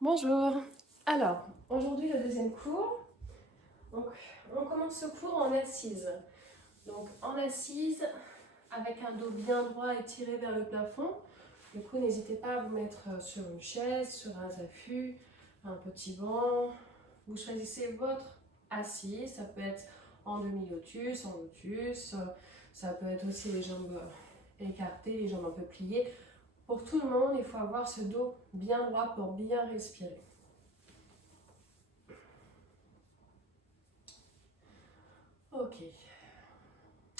Bonjour. Alors, aujourd'hui le deuxième cours. Donc, on commence ce cours en assise. Donc, en assise, avec un dos bien droit et tiré vers le plafond. Du coup, n'hésitez pas à vous mettre sur une chaise, sur un zafu, un petit banc. Vous choisissez votre assise. Ça peut être en demi-lotus, en lotus. Ça peut être aussi les jambes écartées, les jambes un peu pliées. Pour tout le monde, il faut avoir ce dos bien droit pour bien respirer. Ok.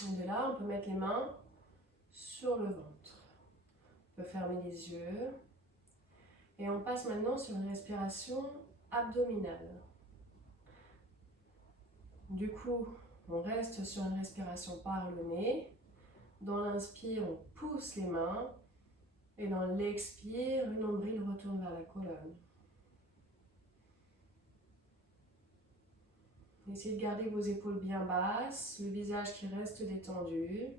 De là, on peut mettre les mains sur le ventre. On peut fermer les yeux. Et on passe maintenant sur une respiration abdominale. Du coup, on reste sur une respiration par le nez. Dans l'inspire, on pousse les mains. Et dans l'expire, le nombril retourne vers la colonne. Essayez de garder vos épaules bien basses, le visage qui reste détendu.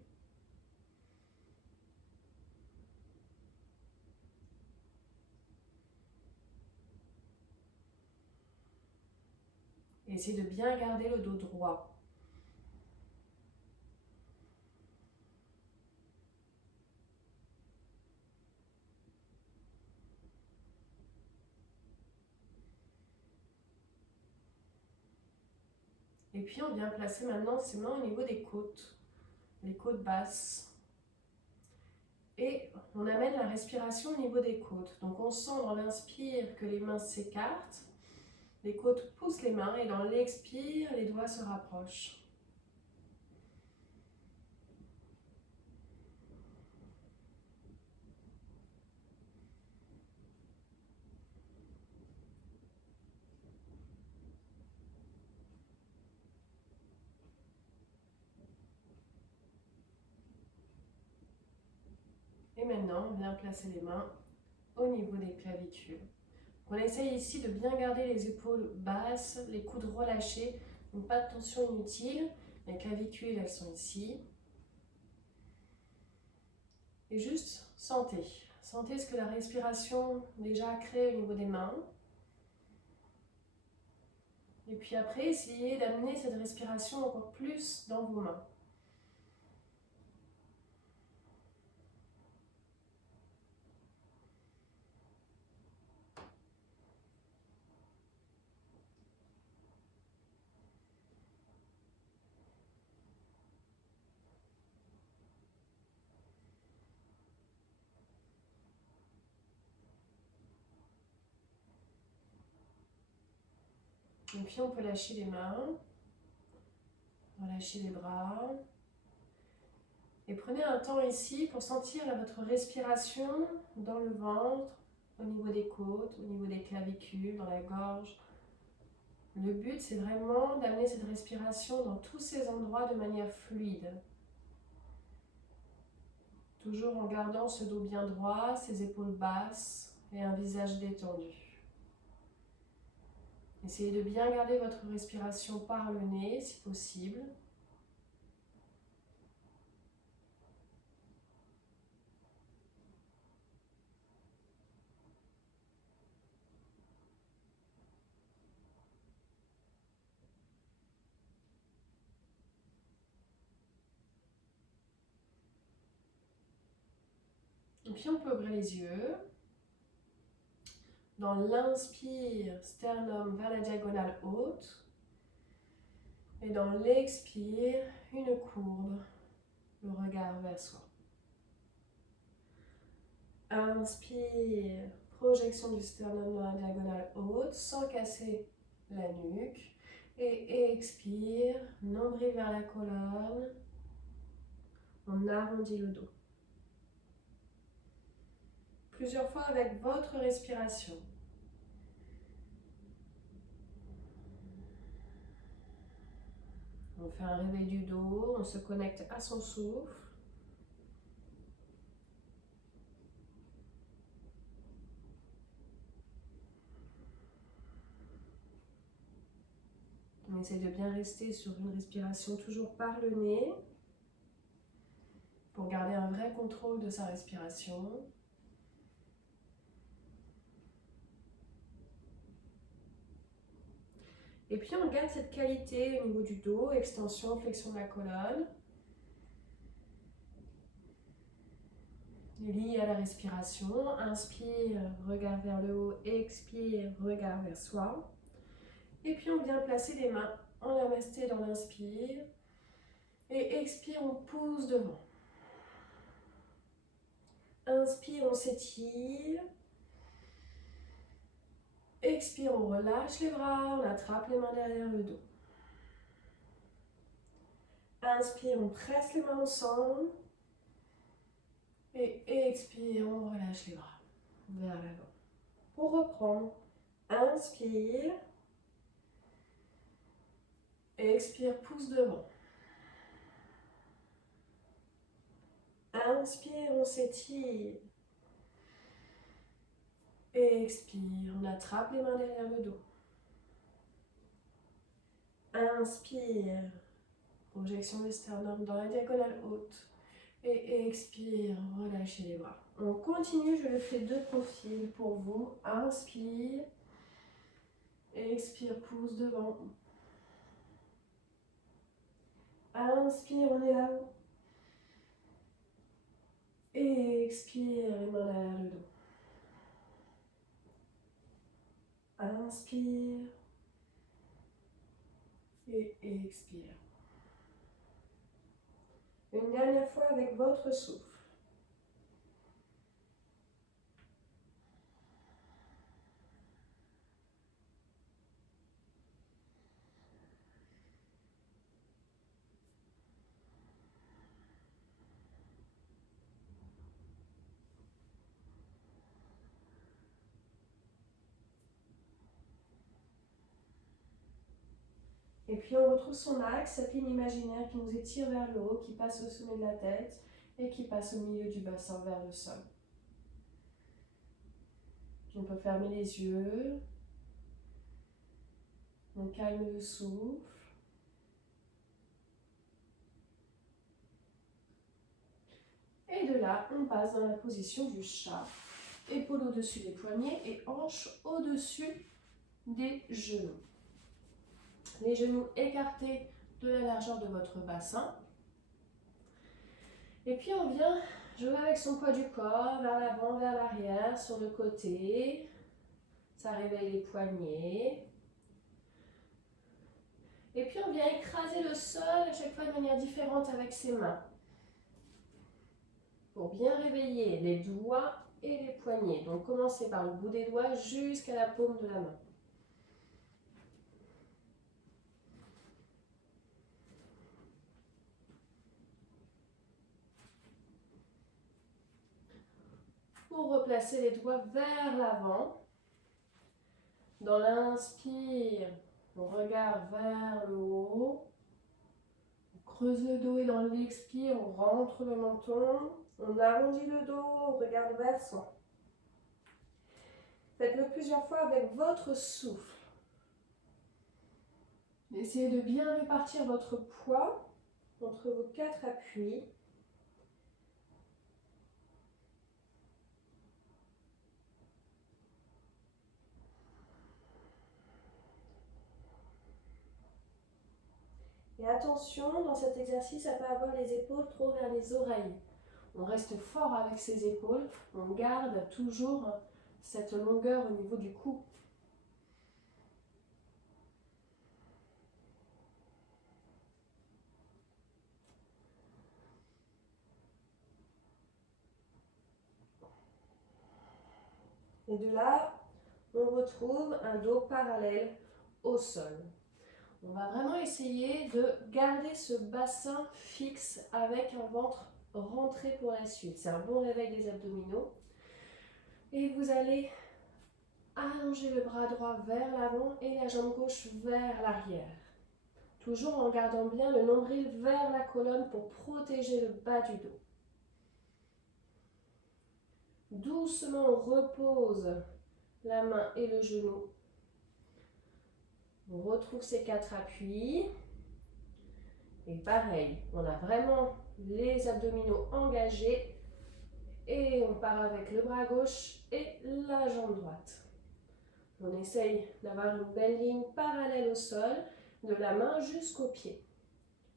Essayez de bien garder le dos droit. Et puis on vient placer maintenant ses mains au niveau des côtes, les côtes basses. Et on amène la respiration au niveau des côtes. Donc on sent dans l'inspire que les mains s'écartent, les côtes poussent les mains et dans l'expire, les doigts se rapprochent. Et maintenant, on vient placer les mains au niveau des clavicules. On essaye ici de bien garder les épaules basses, les coudes relâchés, donc pas de tension inutile. Les clavicules, elles sont ici. Et juste sentez. Sentez ce que la respiration déjà crée au niveau des mains. Et puis après, essayez d'amener cette respiration encore plus dans vos mains. Et puis on peut lâcher les mains, relâcher les bras. Et prenez un temps ici pour sentir votre respiration dans le ventre, au niveau des côtes, au niveau des clavicules, dans la gorge. Le but, c'est vraiment d'amener cette respiration dans tous ces endroits de manière fluide. Toujours en gardant ce dos bien droit, ses épaules basses et un visage détendu. Essayez de bien garder votre respiration par le nez si possible. Et puis on peut ouvrir les yeux. Dans l'inspire, sternum vers la diagonale haute. Et dans l'expire, une courbe, le regard vers soi. Inspire, projection du sternum dans la diagonale haute sans casser la nuque. Et expire, nombril vers la colonne. On arrondit le dos. Plusieurs fois avec votre respiration. On fait un réveil du dos, on se connecte à son souffle. On essaie de bien rester sur une respiration toujours par le nez pour garder un vrai contrôle de sa respiration. Et puis on garde cette qualité au niveau du dos, extension, flexion de la colonne. Lié à la respiration. Inspire, regard vers le haut, expire, regard vers soi. Et puis on vient placer les mains en namasté dans l'inspire. Et expire, on pousse devant. Inspire, on s'étire. Expire, on relâche les bras, on attrape les mains derrière le dos. Inspire, on presse les mains ensemble. Et expire, on relâche les bras vers l'avant. Pour reprendre, inspire. Expire, pousse devant. Inspire, on s'étire. Expire, on attrape les mains derrière le dos. Inspire, projection du sternum dans la diagonale haute. Et expire, relâchez les bras. On continue, je le fais deux profils pour vous. Inspire. Expire, pousse devant. Inspire, on est là-haut. Expire, les mains derrière le dos. Inspire. Et expire. Une dernière fois avec votre souffle. Et puis on retrouve son axe, cette ligne imaginaire qui nous étire vers le haut, qui passe au sommet de la tête et qui passe au milieu du bassin vers le sol. On peut fermer les yeux. On calme le souffle. Et de là, on passe dans la position du chat. Épaules au-dessus des poignets et hanches au-dessus des genoux. Les genoux écartés de la largeur de votre bassin. Et puis on vient jouer avec son poids du corps, vers l'avant, vers l'arrière, sur le côté. Ça réveille les poignets. Et puis on vient écraser le sol à chaque fois de manière différente avec ses mains. Pour bien réveiller les doigts et les poignets. Donc commencez par le bout des doigts jusqu'à la paume de la main. Pour replacer les doigts vers l'avant. Dans l'inspire, on regarde vers le haut. On creuse le dos et dans l'expire, on rentre le menton. On arrondit le dos, on regarde vers soi. Faites-le plusieurs fois avec votre souffle. Essayez de bien répartir votre poids entre vos 4 appuis. Et attention, dans cet exercice, à ne pas avoir les épaules trop vers les oreilles. On reste fort avec ses épaules, on garde toujours cette longueur au niveau du cou. Et de là, on retrouve un dos parallèle au sol. On va vraiment essayer de garder ce bassin fixe avec un ventre rentré pour la suite. C'est un bon réveil des abdominaux. Et vous allez allonger le bras droit vers l'avant et la jambe gauche vers l'arrière. Toujours en gardant bien le nombril vers la colonne pour protéger le bas du dos. Doucement, on repose la main et le genou. On retrouve ces 4 appuis. Et pareil, on a vraiment les abdominaux engagés. Et on part avec le bras gauche et la jambe droite. On essaye d'avoir une belle ligne parallèle au sol, de la main jusqu'au pied.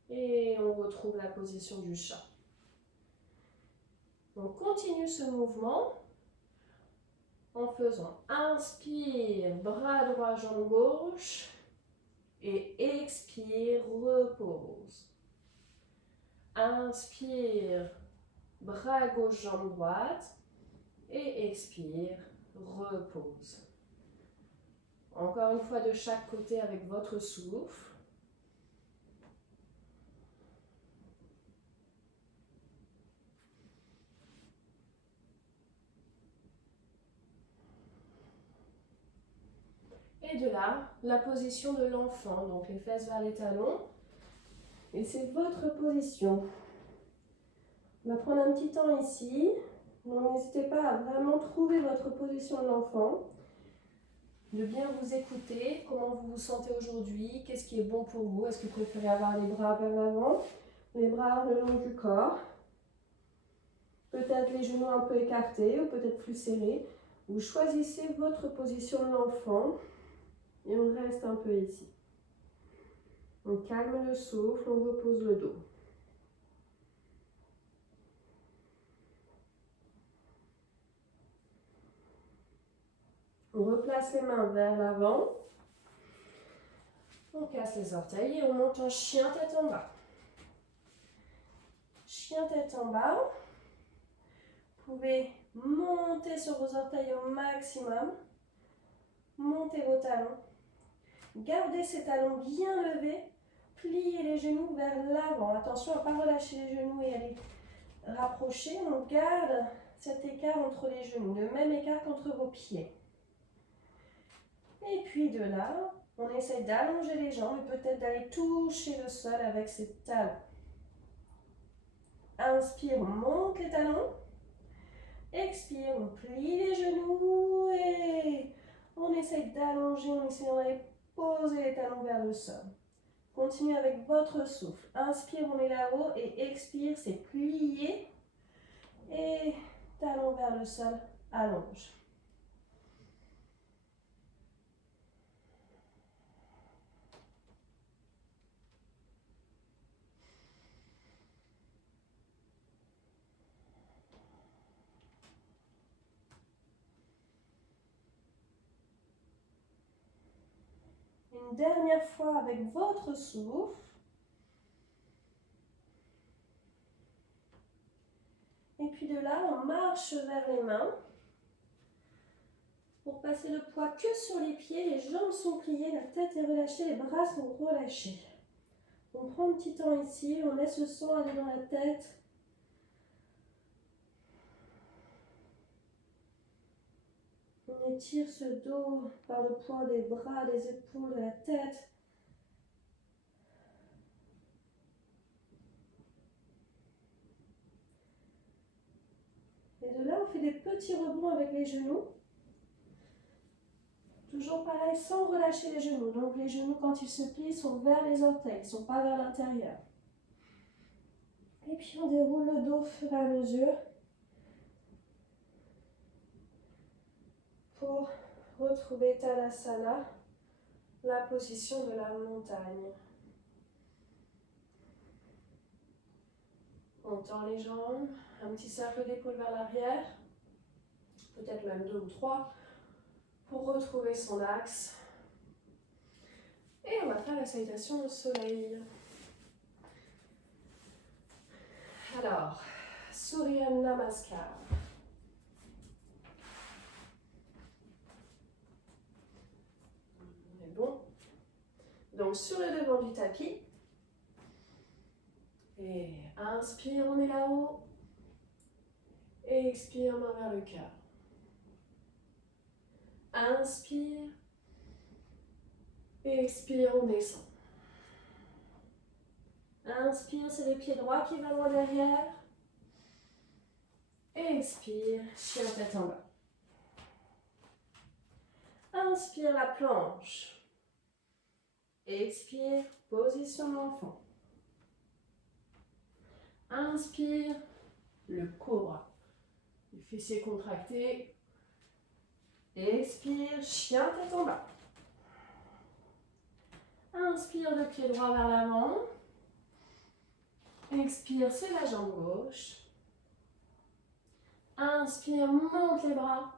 Et on retrouve la position du chat. On continue ce mouvement en faisant inspire, bras droit, jambe gauche. Et expire, repose. Inspire, bras gauche, jambe droite. Et expire, repose. Encore une fois de chaque côté avec votre souffle. Et de là, la position de l'enfant, donc les fesses vers les talons. Et c'est votre position. On va prendre un petit temps ici. Donc n'hésitez pas à vraiment trouver votre position de l'enfant. De bien vous écouter, comment vous vous sentez aujourd'hui, qu'est-ce qui est bon pour vous. Est-ce que vous préférez avoir les bras vers l'avant, les bras le long du corps, peut-être les genoux un peu écartés ou peut-être plus serrés. Vous choisissez votre position de l'enfant et on reste un peu ici. On calme le souffle, on repose le dos. On replace les mains vers l'avant. On casse les orteils et on monte en chien tête en bas. Chien tête en bas. Vous pouvez monter sur vos orteils au maximum. Montez vos talons. Gardez ces talons bien levés. Pliez les genoux vers l'avant. Attention à ne pas relâcher les genoux et à les rapprocher. On garde cet écart entre les genoux, le même écart qu'entre vos pieds. Et puis de là, on essaie d'allonger les jambes et peut-être d'aller toucher le sol avec ses talons. Inspire, on monte les talons. Expire, on plie les genoux et on essaie d'allonger, on essaie d'aller poser les talons vers le sol. Continuez avec votre souffle. Inspire, on est là-haut et expire, c'est plier et talons vers le sol, allonge. Une dernière fois avec votre souffle. Et puis de là, on marche vers les mains. Pour passer le poids que sur les pieds, les jambes sont pliées, la tête est relâchée, les bras sont relâchés. On prend un petit temps ici, on laisse le sang aller dans la tête. On étire ce dos par le poids des bras, des épaules, de la tête. Et de là, on fait des petits rebonds avec les genoux. Toujours pareil, sans relâcher les genoux. Donc les genoux, quand ils se plient, sont vers les orteils, ils ne sont pas vers l'intérieur. Et puis on déroule le dos au fur et à mesure pour retrouver Tadasana, la position de la montagne. On tend les jambes, un petit cercle d'épaule vers l'arrière, peut-être même 2 ou 3, pour retrouver son axe. Et on va faire la salutation au soleil. Alors, Surya Namaskar. On est bon. Donc sur le devant du tapis. Et inspire, on est là-haut. Et expire, main vers le cœur. Inspire. Et expire, on descend. Inspire, c'est le pied droit qui va loin derrière. Expire, chien tête en bas. Inspire la planche. Expire, position de l'enfant. Inspire, le cobra. Les fessiers contractés. Expire, chien tête en bas. Inspire le pied droit vers l'avant. Expire, c'est la jambe gauche. Inspire, monte les bras.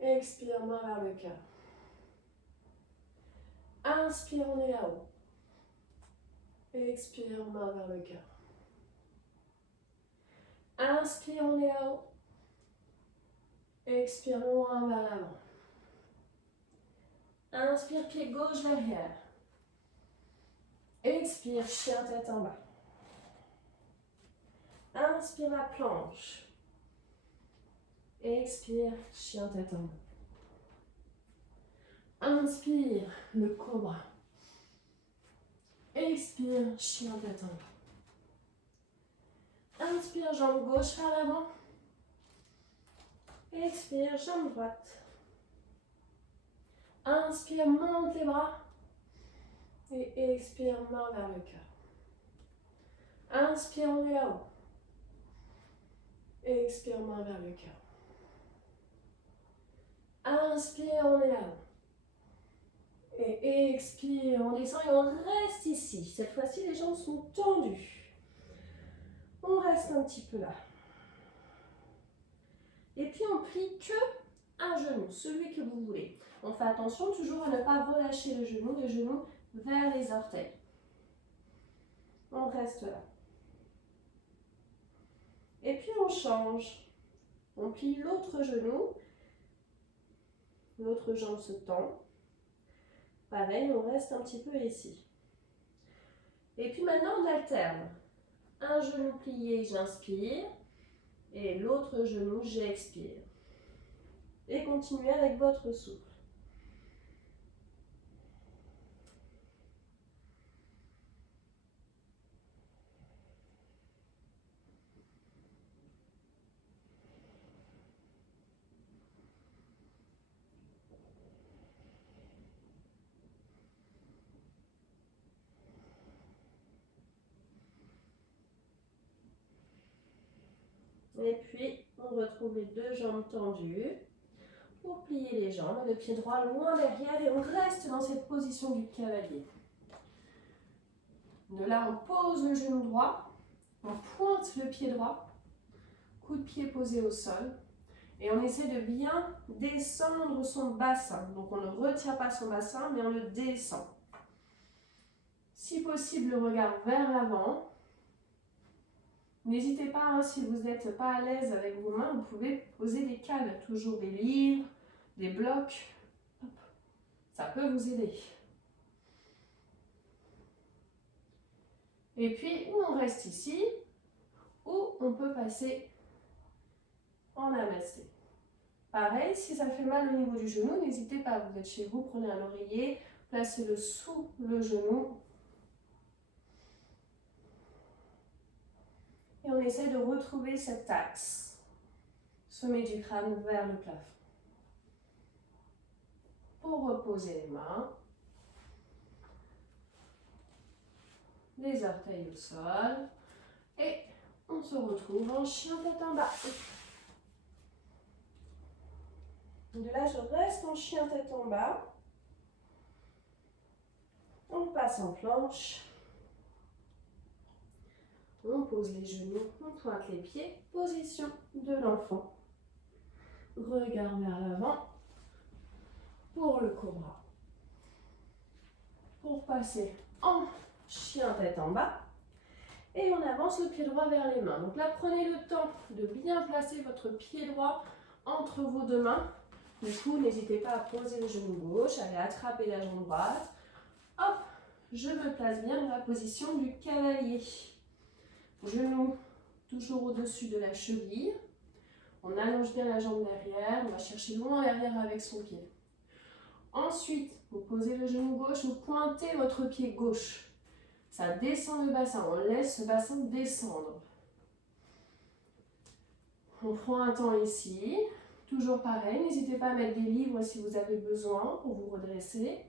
Expire, main vers le cœur. Inspire, on est là-haut. Expire, main vers le cœur. Inspire, on est là-haut. Expire, loin vers l'avant. Inspire, pied gauche derrière. Expire, chien tête en bas. Inspire la planche. Expire, chien tête en bas. Inspire, le cobra. Expire, chien tête en bas. Inspire, jambe gauche vers l'avant. Expire, jambe droite. Inspire, monte les bras. Et expire, main vers le cœur. Inspire, on est là-haut. Expire, main vers le cœur. Inspire, on est là-haut. Et expire, on descend et on reste ici. Cette fois-ci, les jambes sont tendues. On reste un petit peu là. Et puis, on plie que un genou, celui que vous voulez. On fait attention toujours à ne pas relâcher le genou vers les orteils. On reste là. Et puis, on change. On plie l'autre genou. L'autre jambe se tend. Pareil, on reste un petit peu ici. Et puis maintenant, on alterne. Un genou plié, j'inspire. Et l'autre genou, j'expire. Et continuez avec votre souffle. Et puis, on retrouve les deux jambes tendues pour plier les jambes. Le pied droit loin derrière et on reste dans cette position du cavalier. De là, on pose le genou droit, on pointe le pied droit, coup de pied posé au sol. Et on essaie de bien descendre son bassin. Donc, on ne retient pas son bassin, mais on le descend. Si possible, le regard vers l'avant. N'hésitez pas, hein, si vous n'êtes pas à l'aise avec vos mains, vous pouvez poser des cales, toujours des livres, des blocs. Hop. Ça peut vous aider. Et puis, ou on reste ici, ou on peut passer en namasté. Pareil, si ça fait mal au niveau du genou, n'hésitez pas, vous êtes chez vous, prenez un oreiller, placez-le sous le genou. Et on essaie de retrouver cet axe, sommet du crâne vers le plafond. Pour reposer les mains, les orteils au sol, et on se retrouve en chien tête en bas. De là, je reste en chien tête en bas. On passe en planche. On pose les genoux, on pointe les pieds. Position de l'enfant. Regard vers l'avant pour le cobra. Pour passer en chien tête en bas. Et on avance le pied droit vers les mains. Donc là, prenez le temps de bien placer votre pied droit entre vos deux mains. Du coup, n'hésitez pas à poser le genou gauche, allez attraper la jambe droite. Hop, je me place bien dans la position du cavalier. Genou toujours au-dessus de la cheville. On allonge bien la jambe derrière, on va chercher loin derrière avec son pied. Ensuite, vous posez le genou gauche, vous pointez votre pied gauche. Ça descend le bassin, on laisse ce bassin descendre. On prend un temps ici. Toujours pareil, n'hésitez pas à mettre des livres si vous avez besoin pour vous redresser.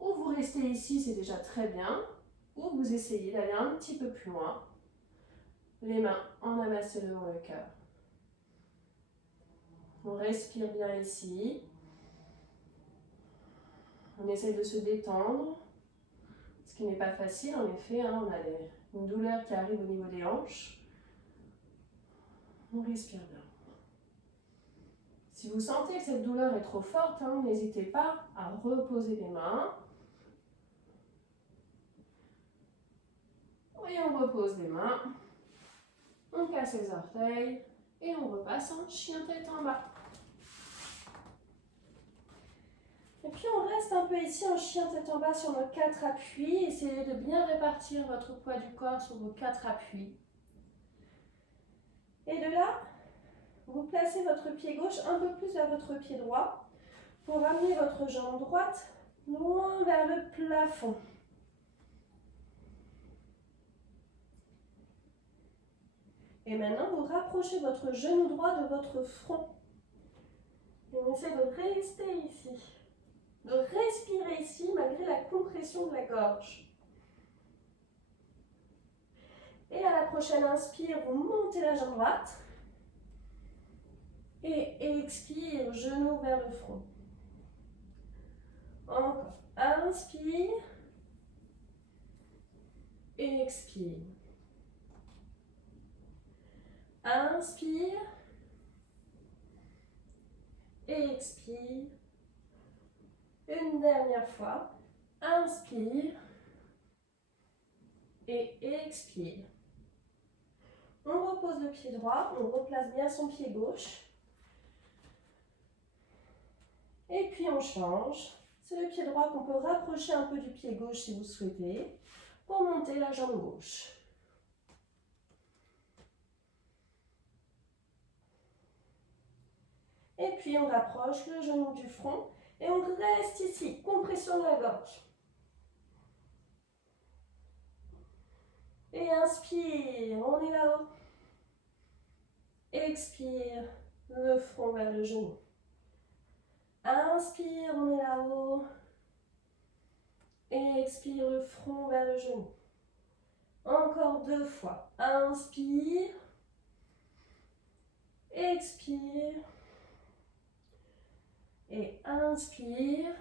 Ou vous restez ici, c'est déjà très bien. Ou vous essayez d'aller un petit peu plus loin. Les mains en amassé devant le cœur. On respire bien ici. On essaie de se détendre, ce qui n'est pas facile en effet, hein, on a une douleur qui arrive au niveau des hanches. On respire bien. Si vous sentez que cette douleur est trop forte, hein, n'hésitez pas à reposer les mains. Et on repose les mains. On casse les orteils et on repasse en chien tête en bas. Et puis on reste un peu ici en chien tête en bas sur nos 4 appuis. Essayez de bien répartir votre poids du corps sur vos 4 appuis. Et de là, vous placez votre pied gauche un peu plus vers votre pied droit pour ramener votre jambe droite loin vers le plafond. Et maintenant, vous rapprochez votre genou droit de votre front. Et on essaie de rester ici, de respirer ici malgré la compression de la gorge. Et à la prochaine inspire, vous montez la jambe droite. Et expire, genou vers le front. Encore. Inspire. Et expire. Inspire. Et expire. Une dernière fois. Inspire. Et expire. On repose le pied droit, on replace bien son pied gauche. Et puis on change. C'est le pied droit qu'on peut rapprocher un peu du pied gauche si vous souhaitez, pour monter la jambe gauche. Et puis on rapproche le genou du front et on reste ici, compression de la gorge. Et inspire, on est là-haut. Expire, le front vers le genou. Inspire, on est là-haut. Et expire, le front vers le genou. Encore 2 fois. Inspire. Expire. Et inspire.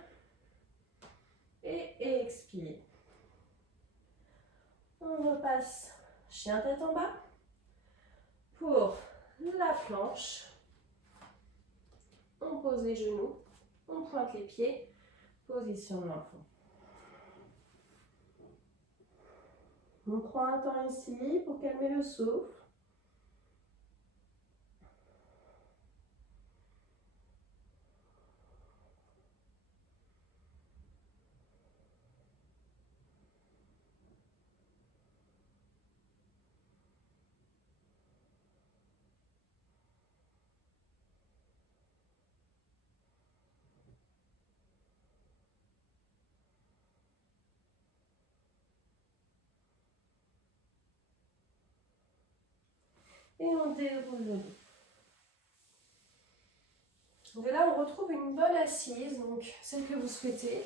Et expire. On repasse chien tête en bas. Pour la planche, on pose les genoux, on pointe les pieds, position de l'enfant. On prend un temps ici pour calmer le souffle. Et on déroule le dos. De là, on retrouve une bonne assise, donc celle que vous souhaitez,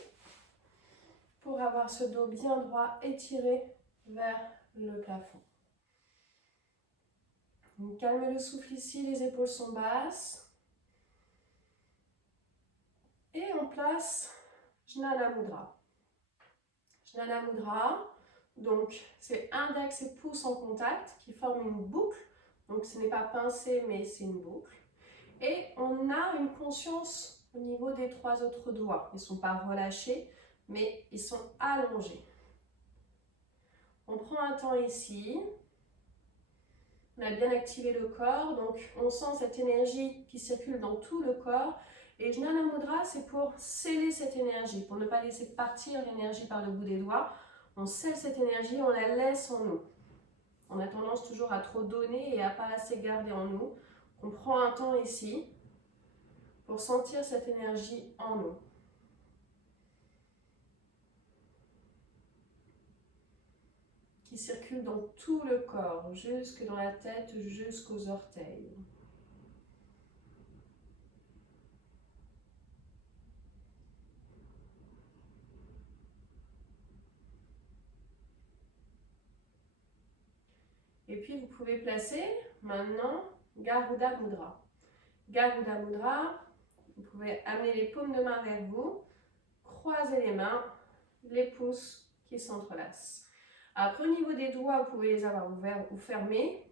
pour avoir ce dos bien droit étiré vers le plafond. Donc, calmez le souffle ici, les épaules sont basses. Et on place Jnana Mudra. Jnana Mudra, donc c'est index et pouce en contact qui forment une boucle. Donc ce n'est pas pincé, mais c'est une boucle. Et on a une conscience au niveau des 3 autres doigts. Ils ne sont pas relâchés, mais ils sont allongés. On prend un temps ici. On a bien activé le corps, donc on sent cette énergie qui circule dans tout le corps. Et Jnana Mudra, c'est pour sceller cette énergie, pour ne pas laisser partir l'énergie par le bout des doigts. On scelle cette énergie, on la laisse en nous. On a tendance toujours à trop donner et à pas assez garder en nous. On prend un temps ici pour sentir cette énergie en nous. Qui circule dans tout le corps, jusque dans la tête, jusqu'aux orteils. Et puis vous pouvez placer maintenant Garuda Mudra. Garuda Mudra. Vous pouvez amener les paumes de main vers vous, croiser les mains, les pouces qui s'entrelacent. Après, au niveau des doigts, vous pouvez les avoir ouverts ou fermés.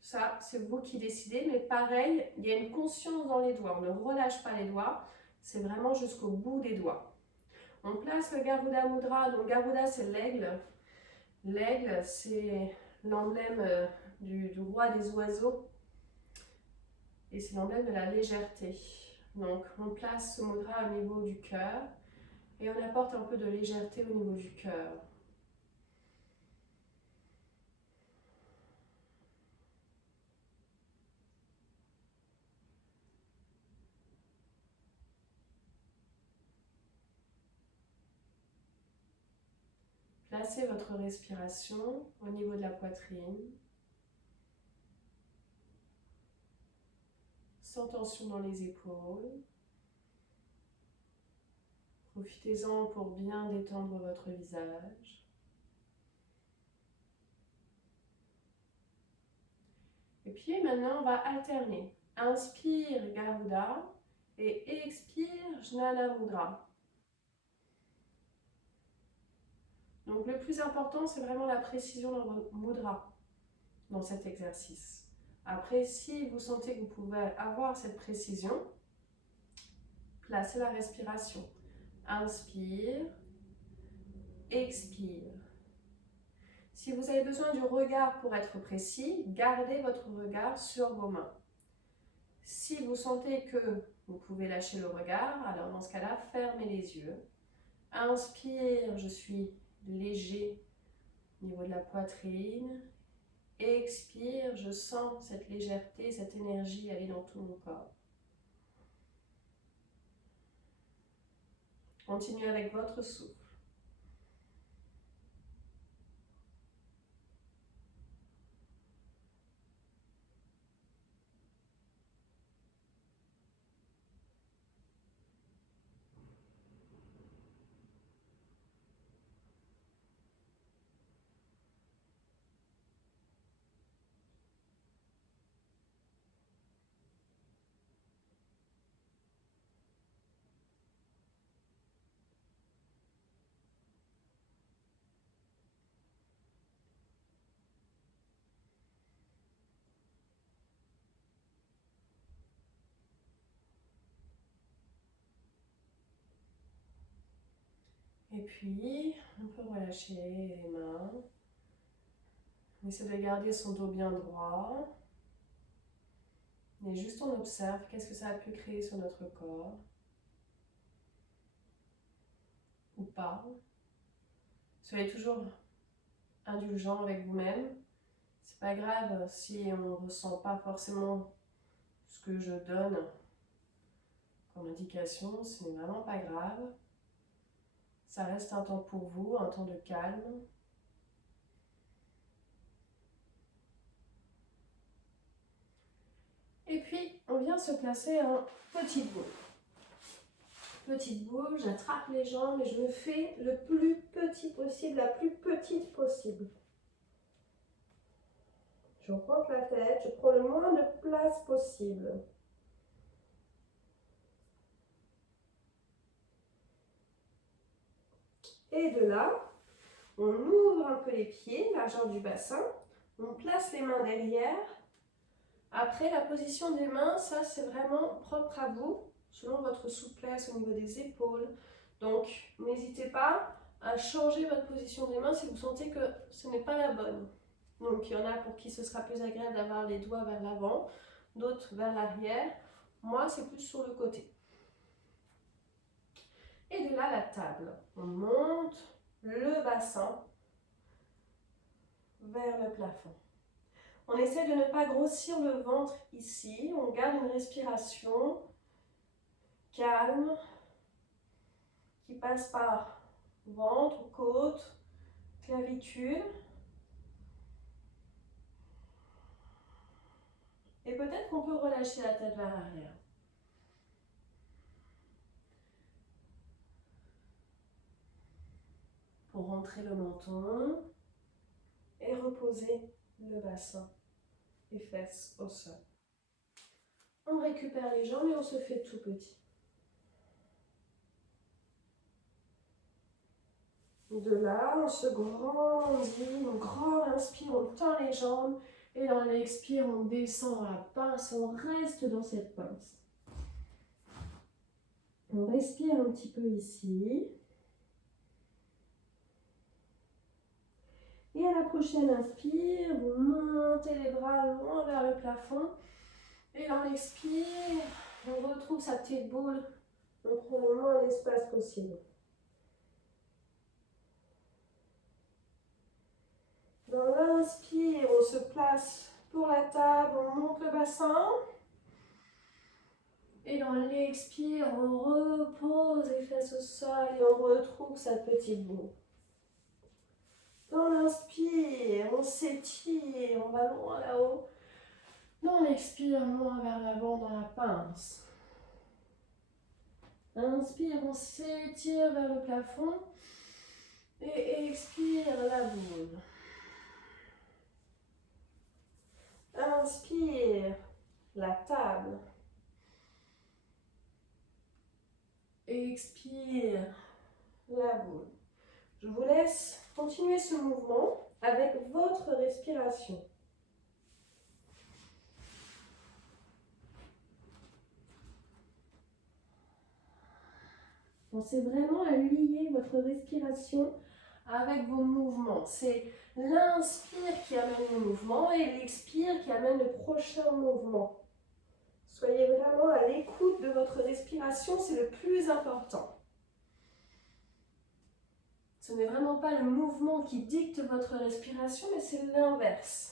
Ça, c'est vous qui décidez, mais pareil, il y a une conscience dans les doigts. On ne relâche pas les doigts, c'est vraiment jusqu'au bout des doigts. On place le Garuda Mudra. Donc, Garuda, c'est l'aigle. L'aigle, c'est l'emblème du roi des oiseaux. Et c'est l'emblème de la légèreté. Donc, on place ce mudra au niveau du cœur et on apporte un peu de légèreté au niveau du cœur. Placez votre respiration au niveau de la poitrine, sans tension dans les épaules. Profitez-en pour bien détendre votre visage. Et puis maintenant, on va alterner. Inspire Garuda et expire Jnana Mudra. Donc le plus important, c'est vraiment la précision dans votre mudra, dans cet exercice. Après, si vous sentez que vous pouvez avoir cette précision, placez la respiration. Inspire, expire. Si vous avez besoin du regard pour être précis, gardez votre regard sur vos mains. Si vous sentez que vous pouvez lâcher le regard, alors dans ce cas-là, fermez les yeux. Inspire, je suis léger au niveau de la poitrine. Expire, je sens cette légèreté, cette énergie aller dans tout mon corps. Continuez avec votre souffle. Et puis, on peut relâcher les mains. On essaie de garder son dos bien droit. Et juste on observe qu'est-ce que ça a pu créer sur notre corps. Ou pas. Soyez toujours indulgent avec vous-même. C'est pas grave si on ne ressent pas forcément ce que je donne comme indication, ce n'est vraiment pas grave. Ça reste un temps pour vous, un temps de calme. Et puis, on vient se placer en petite boule. Petite boule, j'attrape les jambes et je me fais le plus petit possible, la plus petite possible. Je rentre la tête, je prends le moins de place possible. Et de là, on ouvre un peu les pieds, largeur du bassin. On place les mains derrière. Après, la position des mains, ça c'est vraiment propre à vous, selon votre souplesse au niveau des épaules. Donc, n'hésitez pas à changer votre position des mains si vous sentez que ce n'est pas la bonne. Donc, il y en a pour qui ce sera plus agréable d'avoir les doigts vers l'avant, d'autres vers l'arrière. Moi, c'est plus sur le côté. Et de là, la table. On monte le bassin vers le plafond. On essaie de ne pas grossir le ventre ici. On garde une respiration calme qui passe par ventre, côte, clavicule. Et peut-être qu'on peut relâcher la tête vers l'arrière. Pour rentrer le menton et reposer le bassin et fesses au sol. On récupère les jambes et on se fait tout petit. De là, on se grandit, on grand inspire, on tend les jambes. Et dans l'expire, on descend dans la pince, on reste dans cette pince. On respire un petit peu ici. Et à la prochaine inspire, vous montez les bras loin vers le plafond. Et dans l'expire, on retrouve sa petite boule. On prend le moins d'espace possible. Dans l'inspire, on se place pour la table, on monte le bassin. Et dans l'expire, on repose les fesses au sol et on retrouve sa petite boule. Dans l'inspire, on s'étire, on va loin là-haut. Dans l'expire, loin vers l'avant dans la pince. Inspire, on s'étire vers le plafond. Et expire la boule. Inspire la table. Expire la boule. Je vous laisse continuer ce mouvement avec votre respiration. Pensez vraiment à lier votre respiration avec vos mouvements. C'est l'inspire qui amène le mouvement et l'expire qui amène le prochain mouvement. Soyez vraiment à l'écoute de votre respiration, c'est le plus important. Ce n'est vraiment pas le mouvement qui dicte votre respiration, mais c'est l'inverse.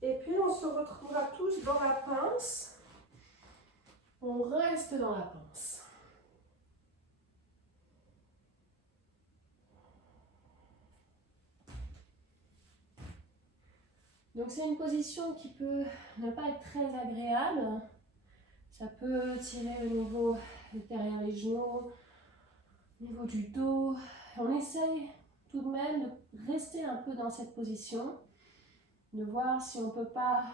Et puis on se retrouvera tous dans la pince. On reste dans la pince. Donc c'est une position qui peut ne pas être très agréable. Ça peut tirer au niveau derrière les genoux, au niveau du dos. On essaye tout de même de rester un peu dans cette position, de voir si on ne peut pas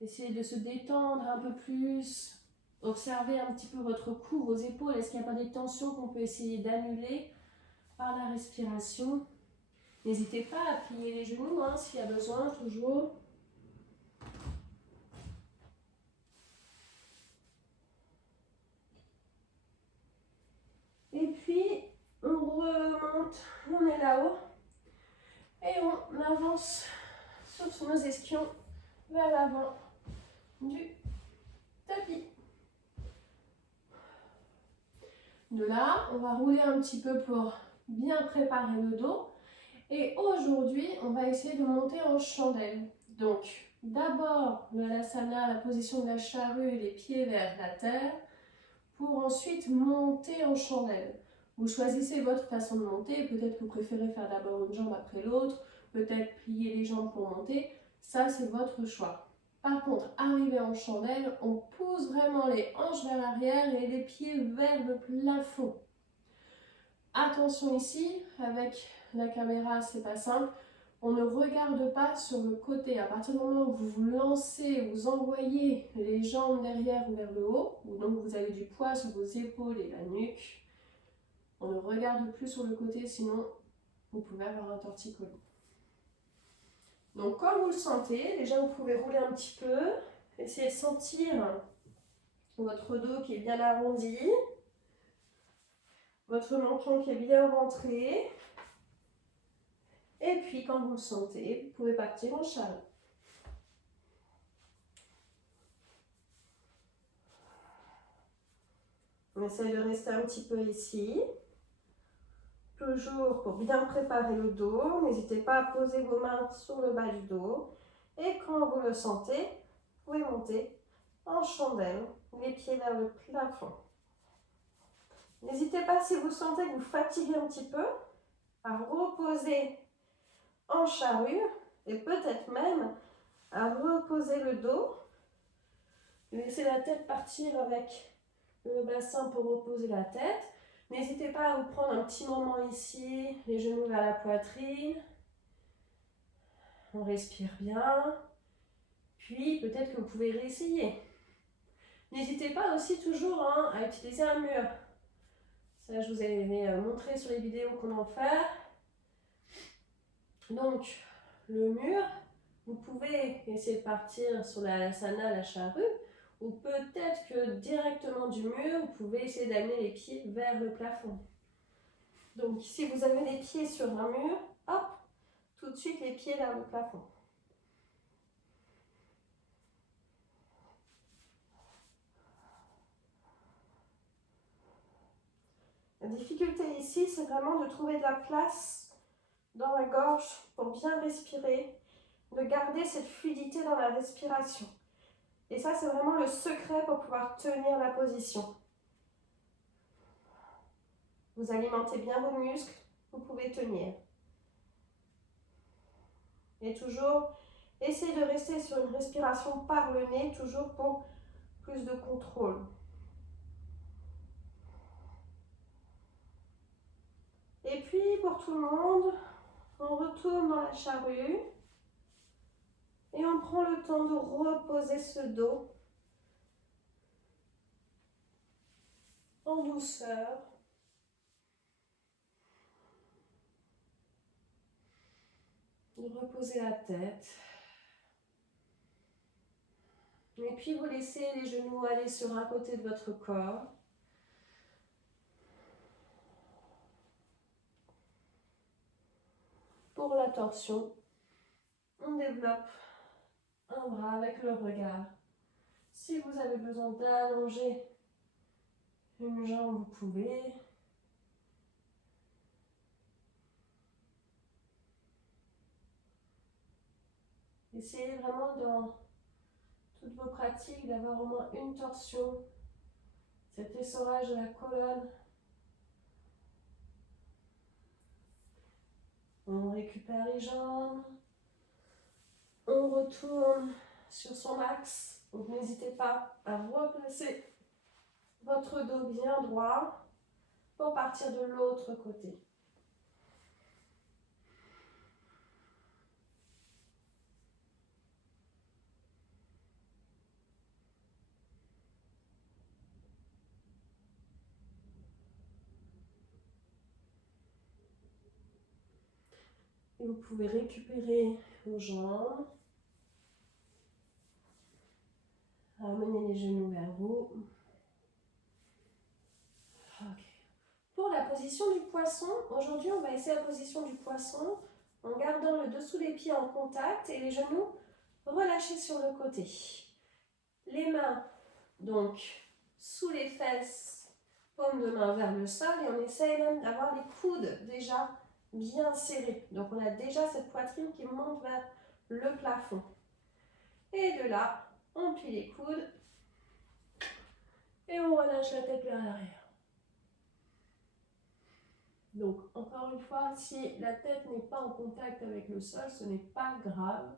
essayer de se détendre un peu plus, observer un petit peu votre cou, vos épaules. Est-ce qu'il n'y a pas des tensions qu'on peut essayer d'annuler par la respiration? N'hésitez pas à plier les genoux s'il y a besoin, toujours. Et puis, on remonte, on est là-haut. Et on avance sur nos ischions vers l'avant du tapis. De là, on va rouler un petit peu pour bien préparer le dos. Et aujourd'hui, on va essayer de monter en chandelle. Donc, d'abord, le Halasana, la position de la charrue, les pieds vers la terre, pour ensuite monter en chandelle. Vous choisissez votre façon de monter. Peut-être que vous préférez faire d'abord une jambe après l'autre, peut-être plier les jambes pour monter. Ça, c'est votre choix. Par contre, arrivé en chandelle, on pousse vraiment les hanches vers l'arrière et les pieds vers le plafond. Attention ici, avec la caméra, c'est pas simple. On ne regarde pas sur le côté. À partir du moment où vous vous lancez, vous envoyez les jambes derrière ou vers le haut, ou donc vous avez du poids sur vos épaules et la nuque, on ne regarde plus sur le côté, sinon vous pouvez avoir un torticolis. Donc comme vous le sentez, déjà vous pouvez rouler un petit peu, essayer de sentir votre dos qui est bien arrondi, votre menton qui est bien rentré. Et puis quand vous le sentez, vous pouvez partir en charrue. On essaie de rester un petit peu ici. Toujours pour bien préparer le dos, n'hésitez pas à poser vos mains sur le bas du dos. Et quand vous le sentez, pouvez monter en chandelle, les pieds vers le plafond. N'hésitez pas, si vous sentez que vous fatiguez un petit peu, à reposer en charrue et peut-être même à reposer le dos. Laissez la tête partir avec le bassin pour reposer la tête. N'hésitez pas à vous prendre un petit moment ici, les genoux vers la poitrine. On respire bien. Puis peut-être que vous pouvez réessayer. N'hésitez pas aussi toujours à utiliser un mur. Ça, je vous avais montré sur les vidéos comment faire. Donc, le mur, vous pouvez essayer de partir sur la sana, la charrue, ou peut-être que directement du mur, vous pouvez essayer d'amener les pieds vers le plafond. Donc, si vous avez les pieds sur un mur, hop, tout de suite les pieds vers le plafond. La difficulté ici, c'est vraiment de trouver de la place dans la gorge pour bien respirer, de garder cette fluidité dans la respiration. Et ça, c'est vraiment le secret pour pouvoir tenir la position. Vous alimentez bien vos muscles, vous pouvez tenir. Et toujours, essayez de rester sur une respiration par le nez, toujours pour plus de contrôle. Et puis, pour tout le monde, on retourne dans la charrue et on prend le temps de reposer ce dos en douceur. De reposer la tête. Et puis, vous laissez les genoux aller sur un côté de votre corps. Pour la torsion, on développe un bras avec le regard. Si vous avez besoin d'allonger une jambe, vous pouvez. Essayez vraiment dans toutes vos pratiques d'avoir au moins une torsion, cet essorage de la colonne. On récupère les jambes, on retourne sur son axe. Donc n'hésitez pas à replacer votre dos bien droit pour partir de l'autre côté. Et vous pouvez récupérer vos jambes, ramener les genoux vers vous. Ok. Pour la position du poisson, aujourd'hui on va essayer la position du poisson en gardant le dessous des pieds en contact et les genoux relâchés sur le côté. Les mains donc sous les fesses, paume de main vers le sol et on essaye même d'avoir les coudes déjà bien serrés. Donc on a déjà cette poitrine qui monte vers le plafond. Et de là, on plie les coudes et on relâche la tête vers l'arrière. Donc, encore une fois, si la tête n'est pas en contact avec le sol, ce n'est pas grave.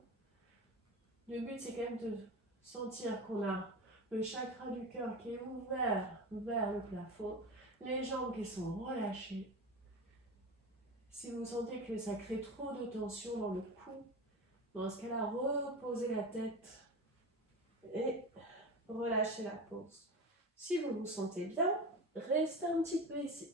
Le but, c'est quand même de sentir qu'on a le chakra du cœur qui est ouvert vers le plafond, les jambes qui sont relâchées. Si vous sentez que ça crée trop de tension dans le cou, dans ce cas-là, reposez la tête et relâchez la pose. Si vous vous sentez bien, restez un petit peu ici.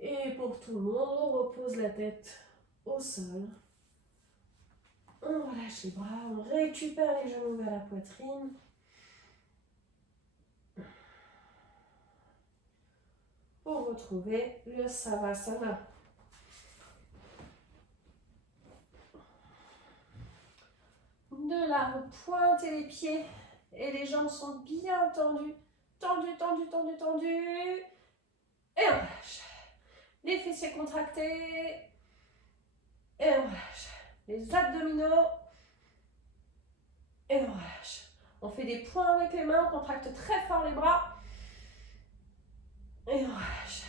Et pour tout le monde, on repose la tête au sol. On relâche les bras, on récupère les genoux vers la poitrine. Pour retrouver le Savasana. De là, vous pointez les pieds et les jambes sont bien tendues tendu, tendu, tendu, tendu. Et on relâche. Les fessiers contractés. Et on relâche. Les abdominaux. Et on relâche. On fait des points avec les mains, on contracte très fort les bras. Et on relâche.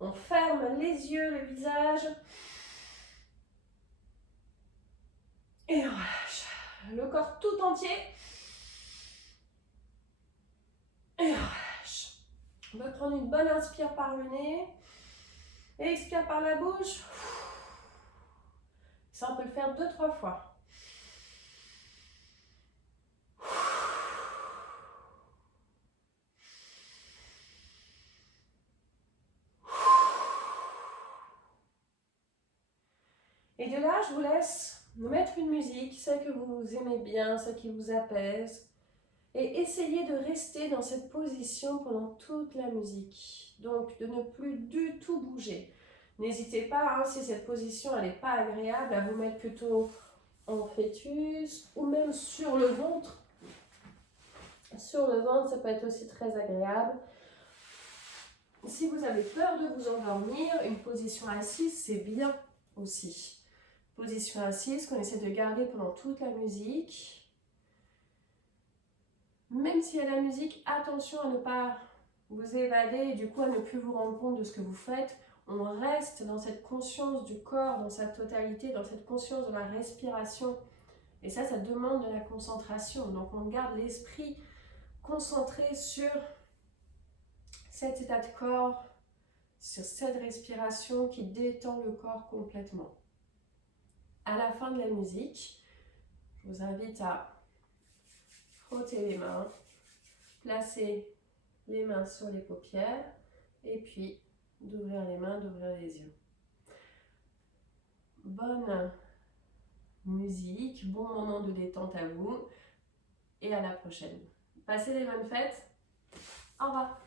On ferme les yeux, le visage. Et on relâche. Le corps tout entier. Et on relâche. On va prendre une bonne inspire par le nez. Et expire par la bouche. Ça, on peut le faire 2-3 fois. Et de là, je vous laisse mettre une musique, celle que vous aimez bien, celle qui vous apaise. Et essayez de rester dans cette position pendant toute la musique. Donc, de ne plus du tout bouger. N'hésitez pas, hein, si cette position n'est pas agréable, à vous mettre plutôt en fœtus ou même sur le ventre. Sur le ventre, ça peut être aussi très agréable. Si vous avez peur de vous endormir, une position assise, c'est bien aussi. Position assise qu'on essaie de garder pendant toute la musique. Même s'il y a la musique, attention à ne pas vous évader et du coup à ne plus vous rendre compte de ce que vous faites. On reste dans cette conscience du corps, dans sa totalité, dans cette conscience de la respiration. Et ça demande de la concentration. Donc on garde l'esprit concentré sur cet état de corps, sur cette respiration qui détend le corps complètement. À la fin de la musique, je vous invite à frotter les mains, placer les mains sur les paupières et puis d'ouvrir les mains, d'ouvrir les yeux. Bonne musique, bon moment de détente à vous et à la prochaine. Passez les bonnes fêtes. Au revoir.